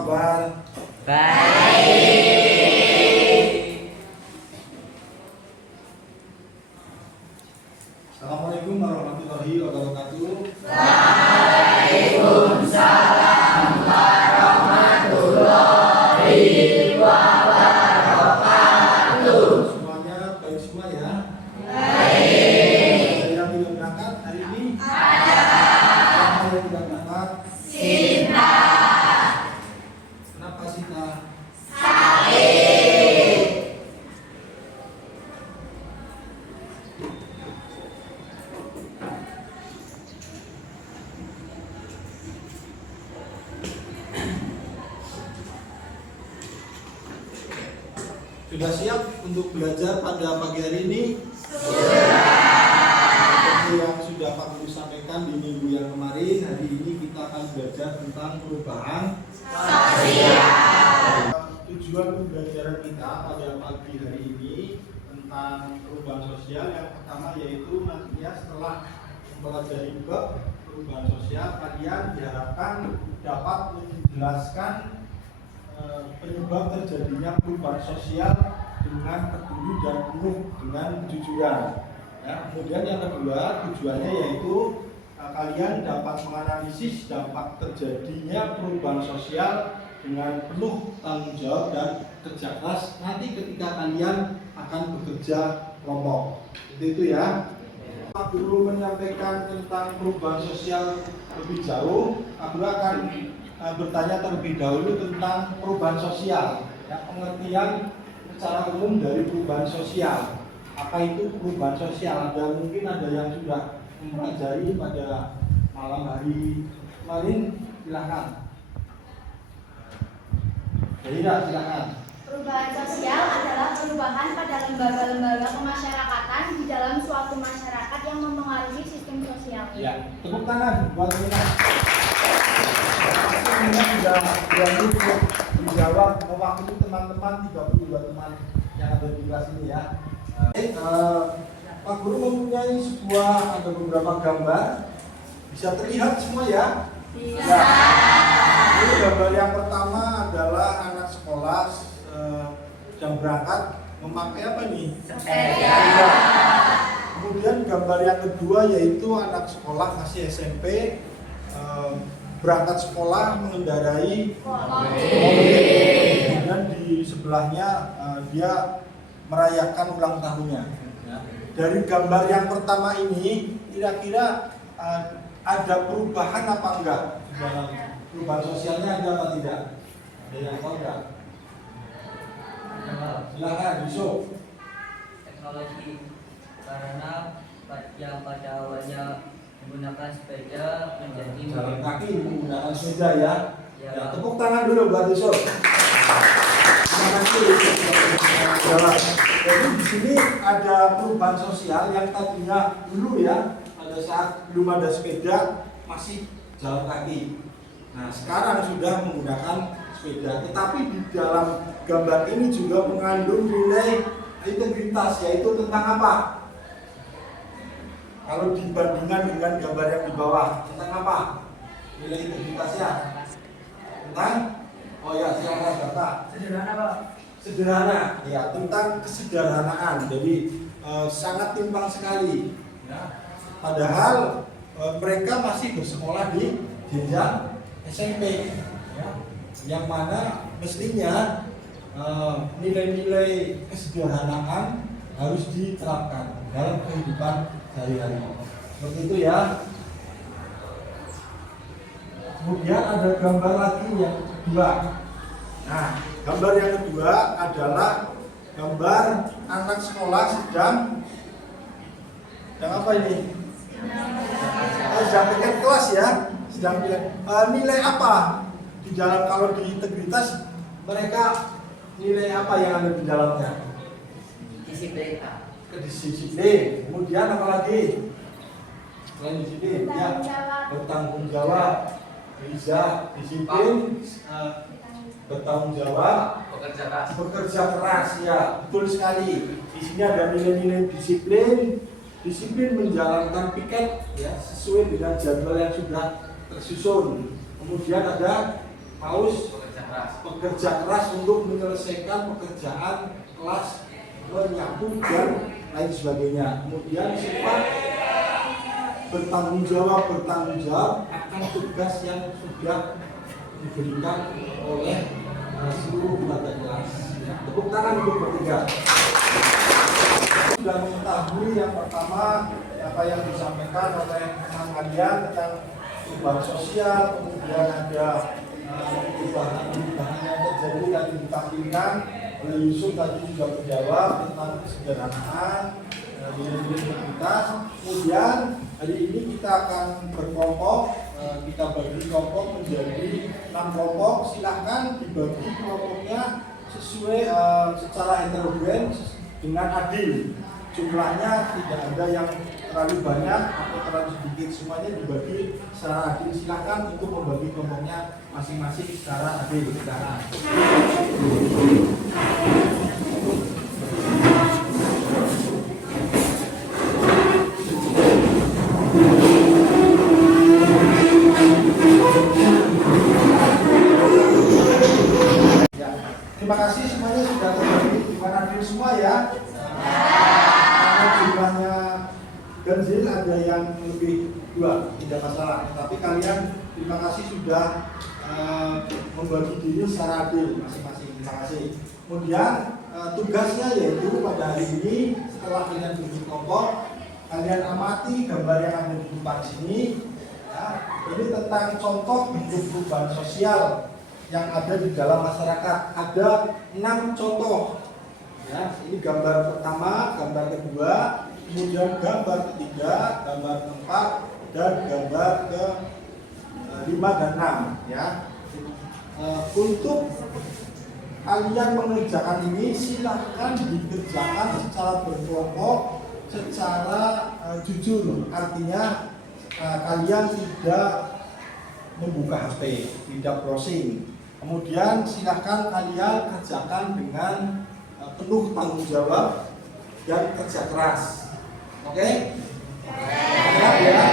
kabar? Baik. Assalamualaikum warahmatullahi wabarakatuh. Waalaikumsalam warahmatullahi wabarakatuh. Semuanya baik semua ya? Baik. Ada yang tidak berangkat hari ini? Ada. Siapa yang tidak berangkat? Sinta. Kenapa Sinta? Sakit. Sudah siap untuk belajar pada pagi hari ini? Sudah. Seperti yang sudah Pak Guru sampaikan di minggu yang kemarin, hari ini kita akan belajar tentang perubahan Sosial. Tujuan pembelajaran kita pada pagi hari ini tentang perubahan sosial yang pertama yaitu nantinya setelah mempelajari bab perubahan sosial, kalian diharapkan dapat menjelaskan penyebab terjadinya perubahan sosial dengan peduli dan penuh dengan kejujuran. Ya, kemudian yang kedua tujuannya yaitu kalian dapat menganalisis dampak terjadinya perubahan sosial dengan penuh tanggung jawab dan kerja keras nanti ketika kalian akan bekerja kelompok. Itu ya. Pak Guru menyampaikan tentang perubahan sosial lebih jauh, Pak Guru akan bertanya terlebih dahulu tentang perubahan sosial. Ya, pengertian secara umum dari perubahan sosial. Apa itu perubahan sosial? Dan mungkin ada yang sudah mempelajari pada malam hari kemarin, silakan. Silakan. Perubahan sosial adalah perubahan pada lembaga-lembaga kemasyarakatan di dalam suatu masyarakat yang mempengaruhi sistem sosial. Ya, tepuk tangan buat Mina. Mina sudah berani untuk menjawab mewakili teman-teman 32 teman yang ada di kelas ini ya. Pak Guru mempunyai ada beberapa gambar. Bisa terlihat semua ya? Bisa. Ya. Ini gambar yang pertama adalah anak sekolah yang berangkat memakai apa nih? Sepeda. Kemudian gambar yang kedua yaitu anak sekolah masih SMP berangkat sekolah mengendarai mobil. Kemudian di sebelahnya dia merayakan ulang tahunnya. Dari gambar yang pertama ini kira-kira ada perubahan apa enggak? Perubahan sosialnya ada apa tidak? Ada yang tahu enggak? Silakan Yusuf. Teknologi, karena yang pada awalnya menggunakan sepeda menjadi Jalan kaki menggunakan sepeda ya. Ya. Ya, tepuk tangan dulu buat Yusuf. Terima kasih. Jalan. Jadi di sini ada perubahan sosial yang tadinya dulu ya pada saat belum ada sepeda masih jalan kaki. Nah sekarang sudah menggunakan sepeda. Tetapi di dalam gambar ini juga mengandung nilai integritas, yaitu tentang apa? Kalau dibandingkan dengan gambar yang di bawah, tentang apa? Nilai integritasnya tentang, oh ya silakan Bapak. sederhana, Pak. Sederhana, ya tentang kesederhanaan. Jadi sangat timpang sekali. Ya. Padahal mereka masih bersekolah di jenjang SMP, ya. Yang mana mestinya nilai-nilai kesederhanaan harus diterapkan dalam kehidupan sehari-hari. Seperti itu ya. Kemudian ada gambar lagi yang kedua. Nah, gambar yang kedua adalah gambar anak sekolah sedang apa ini? Sedang piket kelas ya. Sedang nilai apa di dalam, kalau di integritas mereka nilai apa yang ada di dalamnya? Disiplin. Kedisiplin. Kemudian apa lagi? Selain disiplin, ya, bertanggung jawab, bisa disiplin, bertanggung jawab, bekerja keras, ya betul sekali. Di sini ada nilai-nilai disiplin, menjalankan piket ya sesuai dengan jadwal yang sudah tersusun. Kemudian ada paus Pekerja keras untuk menyelesaikan pekerjaan kelas, menyapu dan lain sebagainya. Kemudian sifat bertanggung jawab akan tugas yang sudah diberikan oleh seluruh peserta kelas. Tepuk tangan untuk bertiga. Sudah mengetahui yang pertama apa yang disampaikan oleh teman kalian tentang perubahan sosial, kemudian ada perubahan yang terjadi tadi ditampilkan oleh Yusuf tadi juga menjawab tentang kesederhanaan identitas. Kemudian hari ini kita akan berkelompok, kita bagi kelompok menjadi 6 kelompok. Silahkan dibagi kelompoknya sesuai secara heterogen dengan adil. Jumlahnya tidak ada yang terlalu banyak atau terlalu sedikit, semuanya dibagi secara adil. Silahkan untuk membagi kelompoknya masing-masing secara adil. Silahkan. Ya, terima kasih semuanya sudah terbagi dengan adil semua ya. Jumlahnya ganjil ada yang lebih 2, tidak masalah. Tapi kalian terima kasih sudah membagi diri secara adil masing-masing. Terima kasih. Kemudian tugasnya yaitu pada hari ini setelah kalian bagi kelompok, kalian amati gambar yang ada di depan sini. Ya, ini tentang contoh bentuk perubahan sosial yang ada di dalam masyarakat. Ada 6 contoh. Ya, ini gambar pertama, gambar kedua, kemudian gambar ketiga, gambar keempat, dan gambar ke-5 dan 6. Ya. Untuk kalian mengerjakan ini silahkan dikerjakan secara berkelompok, secara jujur. Artinya kalian tidak membuka HP, tidak browsing. Kemudian silahkan kalian kerjakan dengan penuh tanggung jawab dan kerja keras. Oke? Siap ya?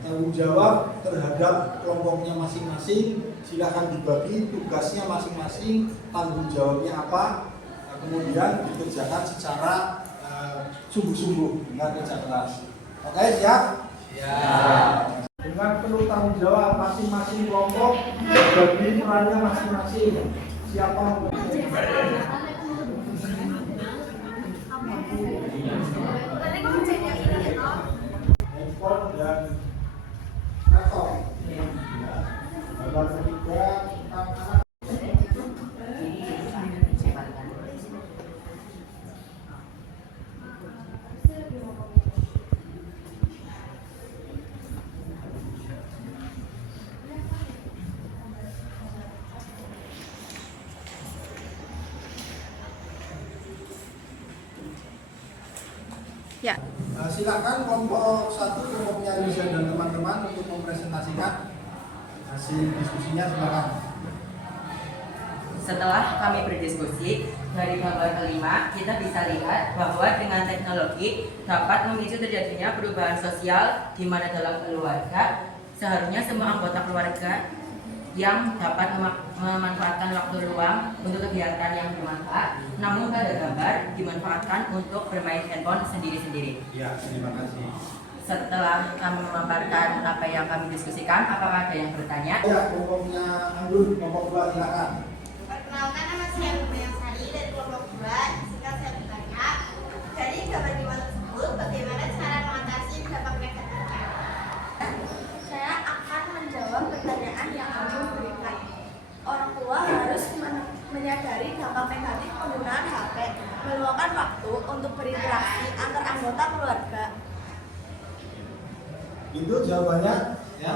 Tanggung jawab terhadap kelompoknya masing-masing. Silakan dibagi tugasnya masing-masing, tanggung jawabnya apa. Kemudian dikerjakan secara sungguh-sungguh dengan kerja keras. Oke, siap? Siap. Dengan penuh tanggung jawab masing-masing kelompok bagi perannya masing-masing. Siapa handphone dan laptop. Gambar ketiga tentang anak. Ya. Silakan kelompok 1, kelompoknya Riza dan teman-teman untuk mempresentasikan hasil diskusinya. Silakan. Setelah kami berdiskusi, dari gambar kelima kita bisa lihat bahwa dengan teknologi dapat memicu terjadinya perubahan sosial di mana dalam keluarga seharusnya semua anggota keluarga yang dapat memanfaatkan waktu luang untuk kegiatan yang bermanfaat, namun pada gambar dimanfaatkan untuk bermain handphone sendiri-sendiri. Ya, terima kasih. Setelah kami memaparkan apa yang kami diskusikan, apakah ada yang bertanya? Ya, kelompoknya Anggun, kelompok 2 silakan. Perkenalkan, nama saya Lumayang Sari dari kelompok 2. Jika saya bertanya, dari gambar di bawah tersebut, bagaimana cara mengatasi dampak negatifnya? Saya akan menjawab pertanyaan yang Anggun berikan. Orang tua harus menyadari dampak negatif penggunaan HP, meluangkan waktu untuk berinteraksi antar anggota keluarga. Itu jawabannya, ya.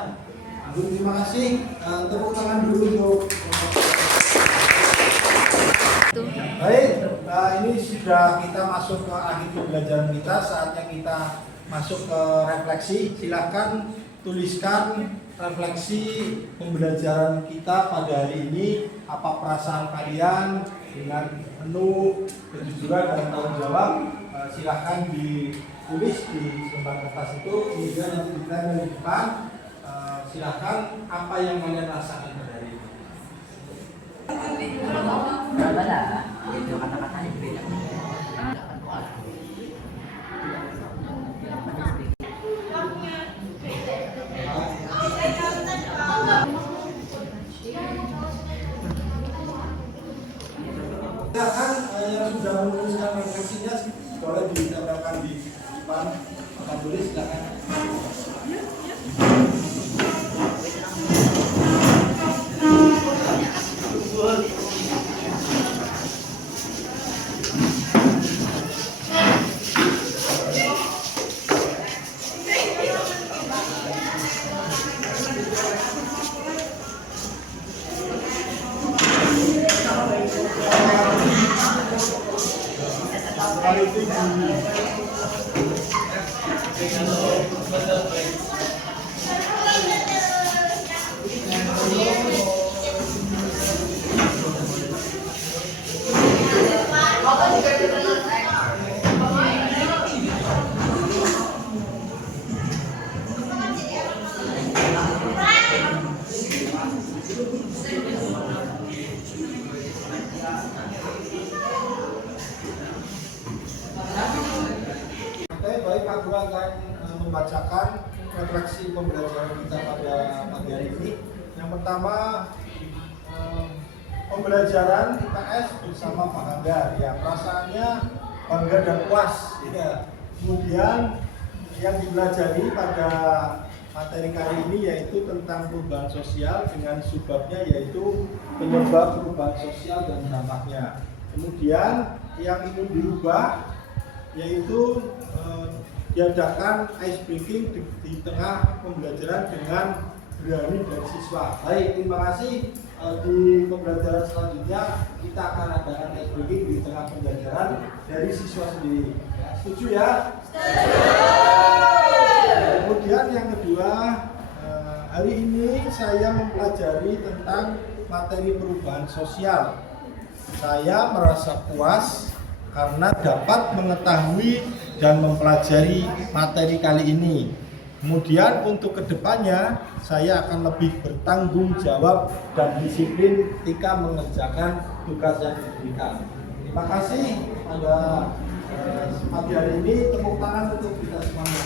Anggun, terima kasih. Tepuk tangan dulu untuk. Baik, ini sudah kita masuk ke akhir pembelajaran kita. Saatnya kita masuk ke refleksi. Silakan tuliskan refleksi pembelajaran kita pada hari ini. Apa perasaan kalian dengan penuh kejujuran dan tanggung jawab? Silakan ditulis di lembar kertas itu. Kemudian nanti ditempel di depan. Silakan apa yang kalian rasakan pada hari ini. Berapa lah? Itu kata-katanya beda. Silakan yang sudah menuliskan refleksinya boleh ditempelkan di depan akan tulis silakan. Paling tinggi. Oke, baik Pak Guru akan membacakan refleksi pembelajaran kita pada pagi hari ini. Yang pertama, pembelajaran IPS bersama Pak Angga. Ya, perasaannya bangga dan puas. Ya. Kemudian yang dipelajari pada materi kali ini yaitu tentang perubahan sosial dengan subbabnya yaitu penyebab perubahan sosial dan dampaknya. Kemudian yang ingin dirubah yaitu diadakan ice breaking di tengah pembelajaran dengan berani dari siswa. Baik, terima kasih. Di pembelajaran selanjutnya kita akan adakan ice breaking di tengah pembelajaran dari siswa sendiri. Setuju ya? Kemudian yang kedua, hari ini saya mempelajari tentang materi perubahan sosial. Saya merasa puas karena dapat mengetahui dan mempelajari materi kali ini. Kemudian untuk kedepannya saya akan lebih bertanggung jawab dan disiplin ketika mengerjakan tugas yang diberikan. Terima kasih pada pagi hari ini. Tepuk tangan untuk kita semuanya.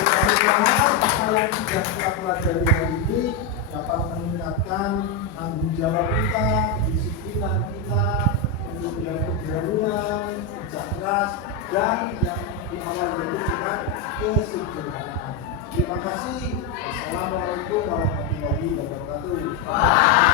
Mudah-mudahan apa yang sudah kita pelajari hari ini dapat meningkatkan tanggung jawab kita, kedisiplinan kita, kemudian keberanian, kerja keras, dan yang di awal itu juga kesederhanaan. Terima kasih. Wassalamualaikum warahmatullahi wabarakatuh.